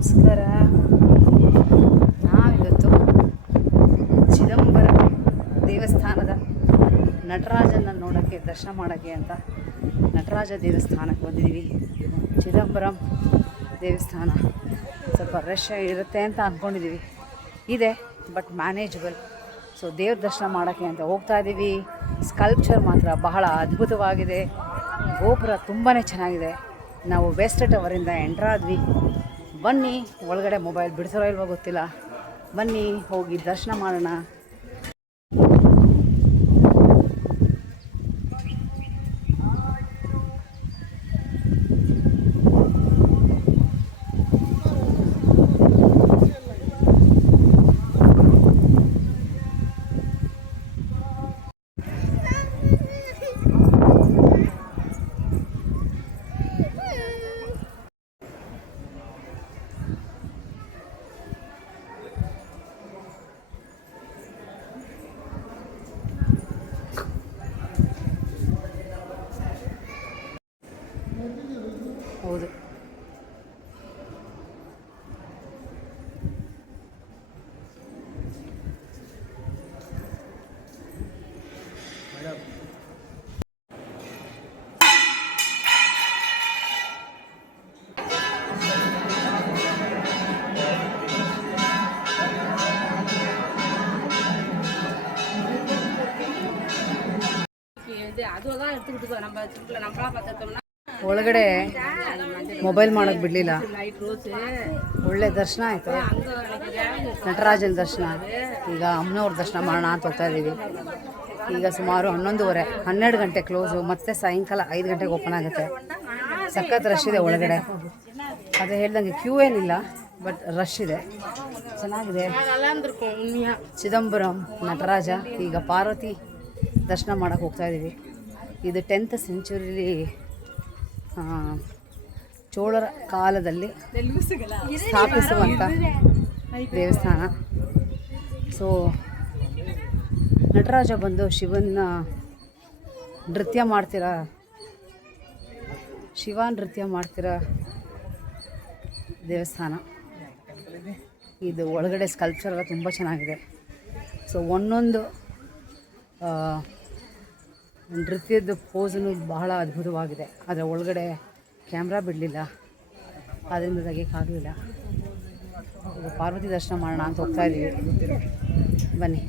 ನಮಸ್ಕಾರ. ನಾವಿವತ್ತು ಚಿದಂಬರ ದೇವಸ್ಥಾನದ ನಟರಾಜನ ನೋಡೋಕ್ಕೆ ದರ್ಶನ ಮಾಡೋಕ್ಕೆ ಅಂತ ನಟರಾಜ ದೇವಸ್ಥಾನಕ್ಕೆ ಬಂದಿದ್ದೀವಿ. ಚಿದಂಬರಂ ದೇವಸ್ಥಾನ ಸ್ವಲ್ಪ ರಶ್ ಇರುತ್ತೆ ಅಂತ ಅಂದ್ಕೊಂಡಿದ್ದೀವಿ, ಇದೆ ಬಟ್ ಮ್ಯಾನೇಜಬಲ್. ಸೊ ದೇವ್ರ ದರ್ಶನ ಮಾಡೋಕ್ಕೆ ಅಂತ ಹೋಗ್ತಾ ಇದ್ದೀವಿ. ಸ್ಕಲ್ಪ್ಚರ್ ಮಾತ್ರ ಬಹಳ ಅದ್ಭುತವಾಗಿದೆ. ಗೋಪುರ ತುಂಬಾ ಚೆನ್ನಾಗಿದೆ. ನಾವು ವೆಸ್ಟ್ ಟವರಿಂದ ಎಂಟ್ರಾದ್ವಿ. ಬನ್ನಿ, ಒಳಗಡೆ ಮೊಬೈಲ್ ಬಿಡ್ತಾರೋ ಇಲ್ವೋ ಗೊತ್ತಿಲ್ಲ. ಬನ್ನಿ ಹೋಗಿ ದರ್ಶನ ಮಾಡೋಣ. ಹೌದು, ಒಳಗಡೆ ಮೊಬೈಲ್ ಮಾಡೋಕ್ಕೆ ಬಿಡಲಿಲ್ಲ. ಒಳ್ಳೆ ದರ್ಶನ ಆಯಿತು, ನಟರಾಜನ ದರ್ಶನ. ಈಗ ಅಮ್ಮನವ್ರ ದರ್ಶನ ಮಾಡೋಣ ಅಂತ ಹೋಗ್ತಾ ಇದ್ದೀವಿ. ಈಗ ಸುಮಾರು 11:30 12 ಗಂಟೆ ಕ್ಲೋಸು, ಮತ್ತು ಸಾಯಂಕಾಲ 5 ಗಂಟೆಗೆ ಓಪನ್ ಆಗುತ್ತೆ. ಸಖತ್ ರಶ್ ಇದೆ ಒಳಗಡೆ. ಅದೇ ಹೇಳ್ದಂಗೆ ಕ್ಯೂ ಏನಿಲ್ಲ, ಬಟ್ ರಶ್ ಇದೆ, ಚೆನ್ನಾಗಿದೆ. ಚಿದಂಬರಂ ನಟರಾಜ. ಈಗ ಪಾರ್ವತಿ ದರ್ಶನ ಮಾಡೋಕ್ಕೆ ಹೋಗ್ತಾ ಇದ್ದೀವಿ. ಇದು 10th ಸೆಂಚುರಿಲಿ ಚೋಳರ ಕಾಲದಲ್ಲಿ ಸ್ಥಾಪಿಸುವಂಥ ದೇವಸ್ಥಾನ. ಸೊ ನಟರಾಜ ಬಂದು ಶಿವ ನೃತ್ಯ ಮಾಡ್ತಿರೋ ದೇವಸ್ಥಾನ ಇದು. ಒಳಗಡೆ ಸ್ಕಲ್ಪ್ಚರ್ ಎಲ್ಲ ತುಂಬ ಚೆನ್ನಾಗಿದೆ. ಸೊ ಒಂದೊಂದು ನೃತ್ಯದ ಪೋಸನು ಬಹಳ ಅದ್ಭುತವಾಗಿದೆ. ಅದರ ಒಳಗಡೆ ಕ್ಯಾಮ್ರಾ ಬಿಡಲಿಲ್ಲ, ಅದರಿಂದ ತೆಗಿಯೋಕ್ಕಾಗಲಿಲ್ಲ. ಈಗ ಪಾರ್ವತಿ ದರ್ಶನ ಮಾಡೋಣ ಅಂತ ಹೋಗ್ತಾ ಇದ್ದೀವಿ. ಬನ್ನಿ.